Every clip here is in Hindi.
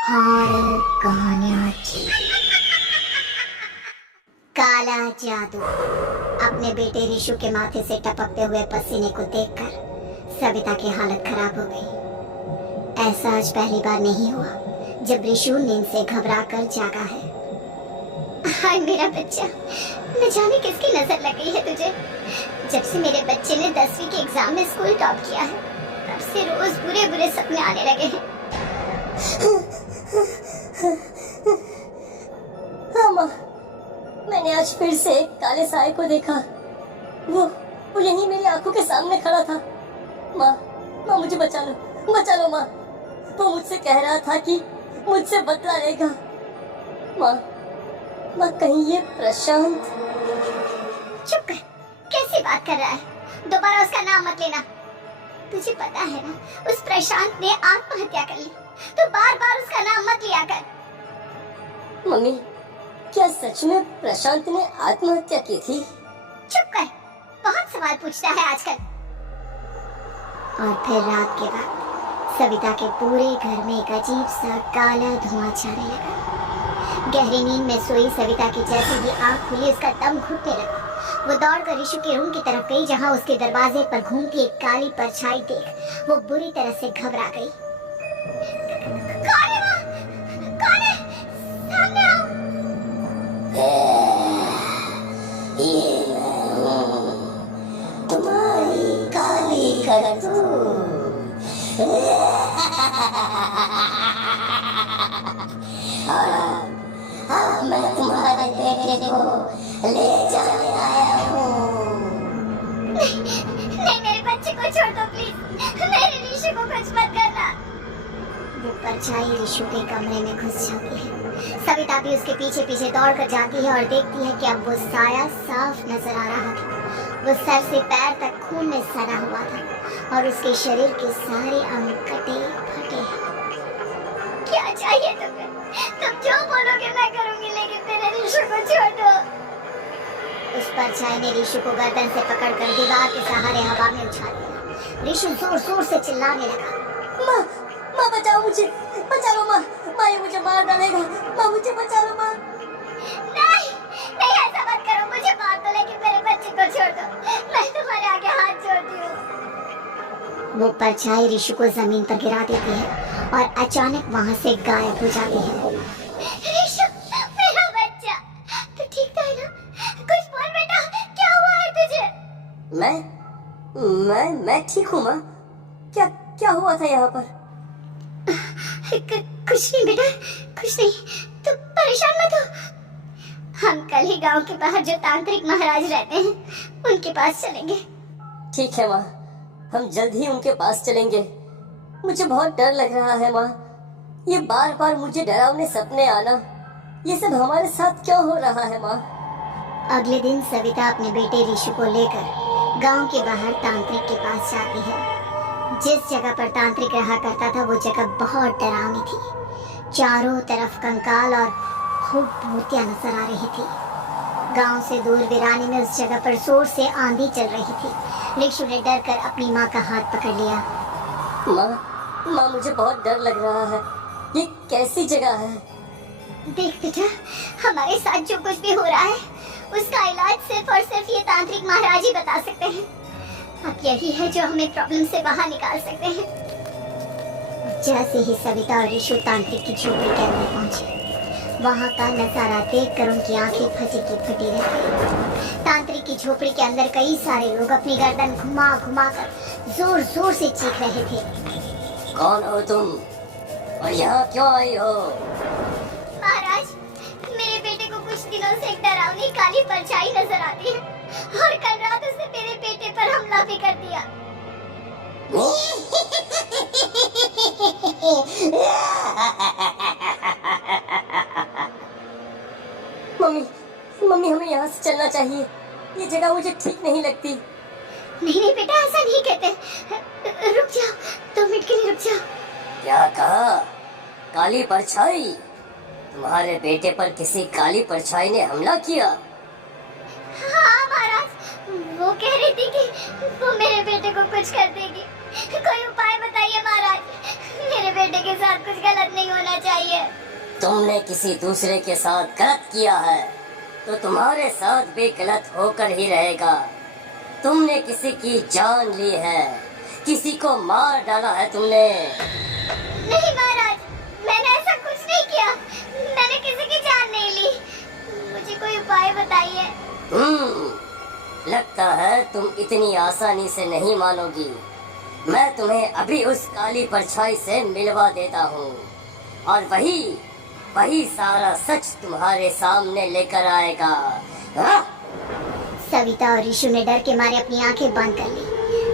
हॉरर कहानियाँ। काला जादू। अपने बेटे ऋषु के माथे से टपकते हुए पसीने को देखकर सविता की हालत खराब हो गई। ऐसा आज पहली बार नहीं हुआ जब ऋषु नींद से घबरा कर जागा है। हाय मेरा बच्चा, न जाने किसकी नजर लग गई है तुझे। जब से मेरे बच्चे ने 10वीं के एग्जाम में स्कूल टॉप किया है, तब से रोज बुरे बुरे सपने आने लगे हैं। हाँ माँ, मैंने आज फिर से एक काले साए को देखा। वो यहीं मेरी आंखों के सामने खड़ा था। माँ मुझे बचा लो माँ। वो मुझसे कह रहा था कि मुझसे बदला लेगा। माँ कहीं ये प्रशांत। चुप कर, कैसी बात कर रहा है? दोबारा उसका नाम मत लेना। तुझे पता है ना, उस प्रशांत ने आत्महत्या कर ली, तो बार बार उसका नाम मत लिया कर। मम्मी, क्या सच में प्रशांत ने आत्महत्या की थी? चुप कर, बहुत सवाल पूछता है आजकल। और फिर रात के बाद सविता के पूरे घर में एक अजीब सा काला धुआं छाने लगा। गहरी नींद में सोई सविता की जैसे ही आंख खुली, उसका दम घुटने लगा। वो दौड़कर ऋषु के रूम की तरफ गई, जहां उसके दरवाजे पर घूमती एक काली परछाई देख वो बुरी तरह से घबरा गई। कौन है वहाँ? कौन है? सामने आओ। ये तुम्हारी काली करतूत। हाँ, मैं तुम्हारे बेटे को ले जाने आया हूँ। नहीं, मेरे बच्चे को छोड़ दो प्लीज। मेरे ऋषु को कुछ मत करना। वो परछाई ऋषु के कमरे में घुस जाती है। सविता भी उसके पीछे पीछे दौड़ कर जाती है और देखती है कि अब वो साया साफ नजर आ रहा था। वो सर से पैर तक खून में सड़ा हुआ था और उसके शरीर के सारे अंग कटे फटे। क्या चाहिए तुम्हें? तुम जो बोलोगे मैं करूंगी, लेकिन मेरे ऋषु को छोड़ दो। उस परछाई ने ऋषु को गर्दन से पकड़कर दीवार के सहारे हवा में उछाल दिया। ऋषु जोर जोर से चिल्लाने लगा। माँ बचाओ मुझे, बचा लो माँ। ये मुझे मार डालेगा। माँ मुझे बचा लो माँ। नहीं ऐसा मत करो, मुझे मार दो लेकिन मेरे बच्चे को छोड़ दो। मैं तुम्हारे आगे हाथ जोड़ती हूँ। वो परछाई ऋषु को जमीन पर गिरा देती है और अचानक वहाँ से गायब हो जाती है। ऋषु, मेरा बच्चा, तू ठीक तो है ना? कुछ बोल बेटा, क्या हुआ है तुझे? मैं ठीक हूँ माँ। क्या हुआ था यहाँ पर? कुछ नहीं बेटा, कुछ नहीं। तू परेशान मत हो। हम कल ही गांव के बाहर जो तांत्रिक महाराज रहते हैं, उनके पास चलेंगे। ठीक है माँ, हम जल्द ही उनके पास चलेंगे। मुझे बहुत डर लग रहा है माँ। ये बार बार मुझे डरावने सपने आना, ये सब हमारे साथ क्यों हो रहा है माँ? अगले दिन सविता अपने बेटे ऋषु को लेकर गांव के बाहर तांत्रिक के पास जाती है। जिस जगह पर तांत्रिक रहा करता था, वो जगह बहुत डरावनी थी। चारों तरफ कंकाल और खूब मूर्तियां नजर आ रही थी। गांव से दूर वीरानी में उस जगह पर जोर से आंधी चल रही थी। ऋषु ने डर कर अपनी माँ का हाथ पकड़ लिया। माँ मुझे बहुत डर लग रहा है। ये कैसी जगह है? देख बेटा, हमारे साथ जो कुछ भी हो रहा है, उसका इलाज सिर्फ और सिर्फ ये तांत्रिक महाराज ही बता सकते हैं। अब यही है जो हमें प्रॉब्लम से बाहर निकाल सकते हैं। जैसे ही सविता और ऋषु तांत्रिक की झोपड़ी के अंदर पहुंचे, वहां का नजारा देखकर उनकी आंखें फटी की फटी रह गई। तांत्रिक की झोपड़ी के अंदर कई सारे लोग अपनी गर्दन घुमा घुमा कर जोर जोर से चीख रहे थे। कौन हो तुम और यहाँ क्यों आई हो? महाराज, मेरे बेटे को कुछ दिनों से एक डरावनी काली परछाई नजर आती है और कल रात उसने मेरे बेटे पर हमला भी कर दिया। मम्मी हमें यहाँ से चलना चाहिए। ये जगह मुझे ठीक नहीं लगती। नहीं बेटा, ऐसा नहीं कहते। रुक जाओ, 2 मिनट के लिए रुक जाओ। क्या कहा? काली परछाई? तुम्हारे बेटे पर किसी काली परछाई ने हमला किया? हाँ महाराज, वो कह रही थी कि वो मेरे बेटे को कुछ कर देगी। कोई उपाय बताइए महाराज, मेरे बेटे के साथ कुछ गलत नहीं होना चाहिए। तुमने किसी दूसरे के साथ गलत किया है तो तुम्हारे साथ भी गलत होकर ही रहेगा। तुमने किसी की जान ली है, किसी को मार डाला है तुमने। नहीं महाराज, मैंने ऐसा कुछ नहीं किया। मैंने किसी की जान नहीं ली। मुझे कोई उपाय बताइए। लगता है तुम इतनी आसानी से नहीं मानोगी। मैं तुम्हें अभी उस काली परछाई से मिलवा देता हूँ और वही सारा सच तुम्हारे सामने लेकर आएगा। हाँ? सविता और ऋषु ने डर के मारे अपनी आंखें बंद कर ली।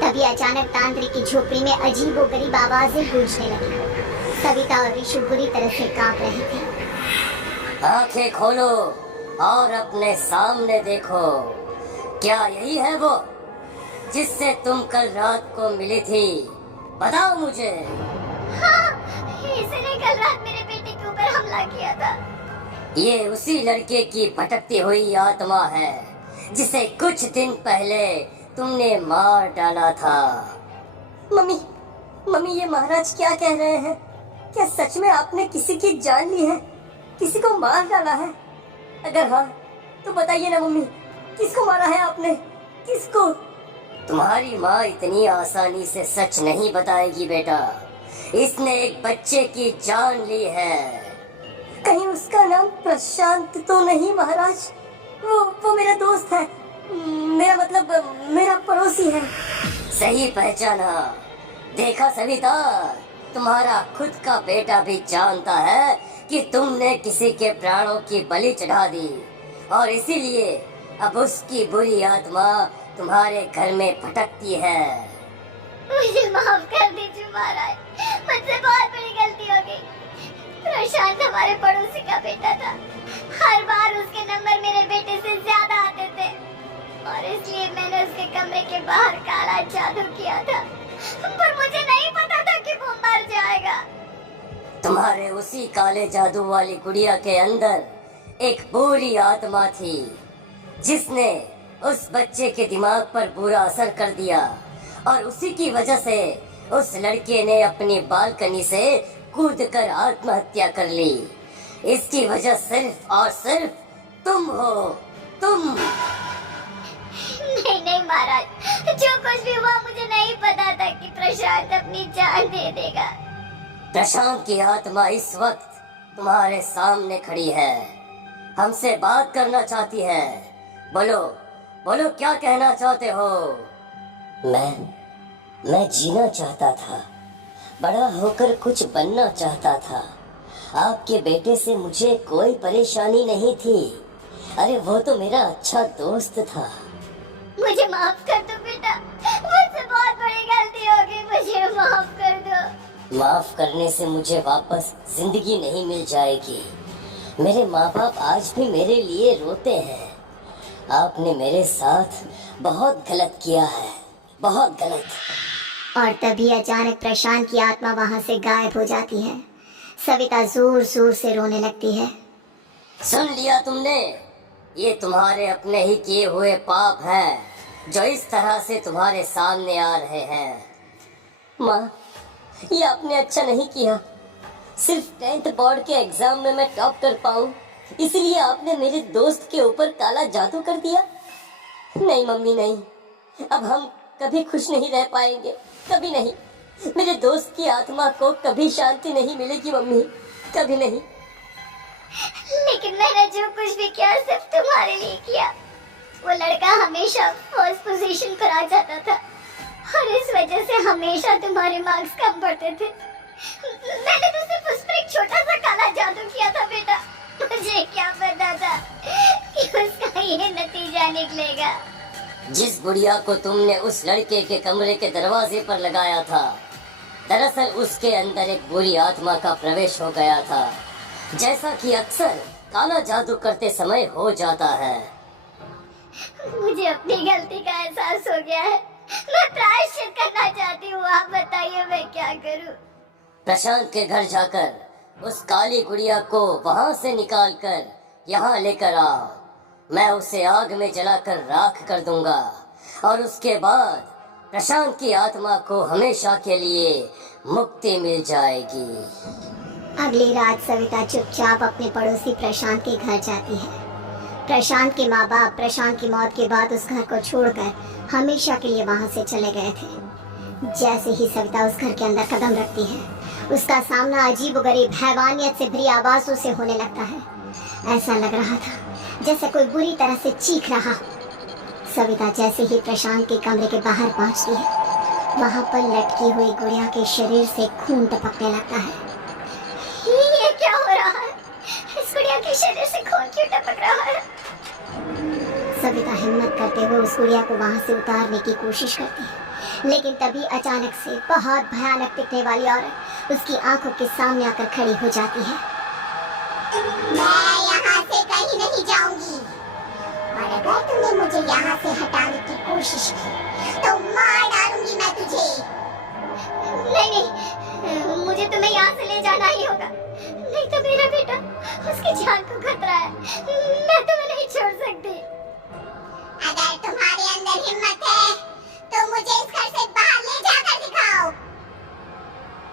तभी अचानक तांत्रिक की झोपड़ी में अजीबोगरीब आवाजें गूंजने लगी। सविता और ऋषु बुरी तरह से कांप रहे थे। आंखें खोलो और अपने सामने देखो। क्या यही है वो जिससे तुम कल रात को मिली थी? बताओ मुझे। हाँ, इसने कल रात मेरे बेटे के ऊपर हमला किया था। ये उसी लड़के की भटकती हुई आत्मा है जिसे कुछ दिन पहले तुमने मार डाला था। मम्मी ये महाराज क्या कह रहे हैं? क्या सच में आपने किसी की जान ली है, किसी को मार डाला है? अगर हाँ तो बताइए ना मम्मी, किसको मारा है आपने? किसको? तुम्हारी माँ इतनी आसानी से सच नहीं बताएगी बेटा। इसने एक बच्चे की जान ली है। कहीं उसका नाम प्रशांत तो नहीं महाराज? वो मेरा दोस्त है, मेरा मतलब मेरा पड़ोसी है। सही पहचाना। देखा सविता, तुम्हारा खुद का बेटा भी जानता है कि तुमने किसी के प्राणों की बलि चढ़ा दी और इसीलिए अब उसकी बुरी आत्मा तुम्हारे घर में भटकती है। मुझे माफ कर दीजिए महाराज, मुझसे बहुत बड़ी गलती हो गई। प्रशांत हमारे पड़ोसी का बेटा था। हर बार उसके नंबर मेरे बेटे से ज्यादा आते थे और इसलिए मैंने उसके कमरे के बाहर काला जादू किया था, पर मुझे नहीं पता था कि वो मर जाएगा। तुम्हारे उसी काले जादू वाली गुड़िया के अंदर एक बुरी आत्मा थी जिसने उस बच्चे के दिमाग पर बुरा असर कर दिया और उसी की वजह से उस लड़के ने अपनी बालकनी से कूदकर आत्महत्या कर ली। इसकी वजह सिर्फ और सिर्फ तुम हो, तुम। नहीं महाराज, जो कुछ भी हुआ मुझे नहीं पता था कि प्रशांत अपनी जान दे देगा। प्रशांत की आत्मा इस वक्त तुम्हारे सामने खड़ी है, हमसे बात करना चाहती है। बोलो बोलो, क्या कहना चाहते हो? मैं जीना चाहता था, बड़ा होकर कुछ बनना चाहता था। आपके बेटे से मुझे कोई परेशानी नहीं थी। अरे वो तो मेरा अच्छा दोस्त था। मुझे माफ कर दो बेटा, मुझसे बहुत बड़ी गलती हो गई, मुझे माफ कर दो। माफ करने से मुझे वापस जिंदगी नहीं मिल जाएगी। मेरे माँ बाप आज भी मेरे लिए रोते हैं। आपने मेरे साथ बहुत गलत किया है, बहुत गलत। और तभी अचानक प्रशांत की आत्मा वहां से गायब हो जाती है। सविता जोर जोर से रोने लगती है। सुन लिया तुमने? ये तुम्हारे अपने ही किए हुए पाप हैं जो इस तरह से तुम्हारे सामने आ रहे हैं। माँ, ये आपने अच्छा नहीं किया। सिर्फ 10th बोर्ड के एग्जाम में मैं टॉप कर पाऊँ इसलिए आपने मेरे दोस्त के ऊपर काला जादू कर दिया। नहीं मम्मी नहीं, अब हम कभी खुश नहीं रह पाएंगे, कभी नहीं। मेरे दोस्त की आत्मा को कभी शांति नहीं मिलेगी मम्मी, कभी नहीं। लेकिन मैंने जो कुछ भी किया सिर्फ तुम्हारे लिए किया। वो लड़का हमेशा फर्स्ट पोजीशन पर आ जाता था और इस वजह से हमेशा तुम्हारे मार्क्स कम पड़ते थे। मैंने तो सिर्फ उस पर एक छोटा सा काला जादू किया था बेटा। मुझे क्या पता था कि उसका ये नतीजा निकलेगा। जिस गुड़िया को तुमने उस लड़के के कमरे के दरवाजे पर लगाया था, दरअसल उसके अंदर एक बुरी आत्मा का प्रवेश हो गया था, जैसा कि अक्सर काला जादू करते समय हो जाता है। मुझे अपनी गलती का एहसास हो गया है। मैं प्रायश्चित करना चाहती हूँ, आप बताइए मैं क्या करूँ? प्रशांत के घर जाकर उस काली गुड़िया को वहाँ से निकालकर यहाँ लेकर आओ। मैं उसे आग में जलाकर राख कर दूंगा और उसके बाद प्रशांत की आत्मा को हमेशा के लिए मुक्ति मिल जाएगी। अगली रात सविता चुपचाप अपने पड़ोसी प्रशांत के घर जाती है। प्रशांत के माँ बाप प्रशांत की मौत के बाद उस घर को छोड़कर हमेशा के लिए वहां से चले गए थे। जैसे ही सविता उस घर के अंदर कदम रखती है, उसका सामना अजीबोगरीब हैवानियत से भरी आवाजों से होने लगता है। ऐसा लग रहा था जैसे कोई बुरी तरह से चीख रहा। सविता जैसे ही प्रशांत के कमरे के बाहर पहुंचती है, वहां पर लटकी हुई गुड़िया के शरीर से खून टपकने लगता है। ये क्या हो रहा है? इस गुड़िया के शरीर से खून क्यों टपक रहा है? सविता हिम्मत करते हुए उस गुड़िया को वहां से उतारने की कोशिश करती है, लेकिन तभी अचानक से बहुत भयानक दिखने वाली औरत उसकी आंखों के सामने आकर खड़ी हो जाती है। मैं यहाँ से कहीं नहीं जाऊंगी, और अगर तुमने मुझे यहाँ से हटाने की कोशिश की तो मार डालूंगी मैं तुझे। नहीं, मुझे तुम्हें यहाँ से ले जाना ही होगा, नहीं तो मेरा बेटा, उसकी जान को खतरा है। मैं तुम्हें नहीं छोड़ सकती। अगर तुम्हारे अंदर हिम्मत है तो मुझे इस घर से बाहर ले जाकर दिखाओ।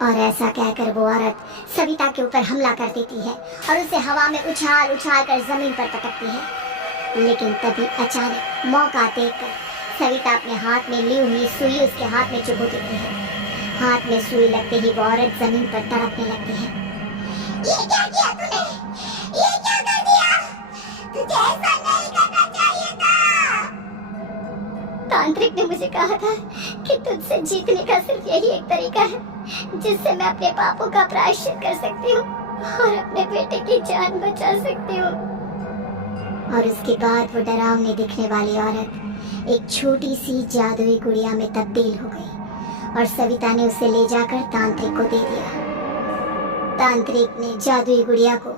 और ऐसा कहकर वो औरत सविता के ऊपर हमला कर देती है और उसे हवा में उछाल उछाल कर जमीन पर पटकती है। लेकिन तभी अचानक मौका देखकर सविता अपने हाथ में ली हुई सुई उसके हाथ में चुभो देती है। हाथ में सुई लगते ही वो औरत जमीन पर तड़पने लगती है। ये क्या किया तूने? ये क्या कर दिया? तुझे ऐसा नहीं करना चाहिए था। तांत्रिक ने मुझे कहा था कि तुझसे जीतने का सिर्फ यही एक तरीका है जिससे मैं अपने पापों का प्रायश्चित कर सकती हूँ और अपने बेटे की जान बचा सकती हूँ। और उसके बाद वो डरावनी दिखने वाली औरत एक छोटी सी जादुई गुड़िया में तब्दील हो गई और सविता ने उसे ले जाकर तांत्रिक को दे दिया। तांत्रिक ने जादुई गुड़िया को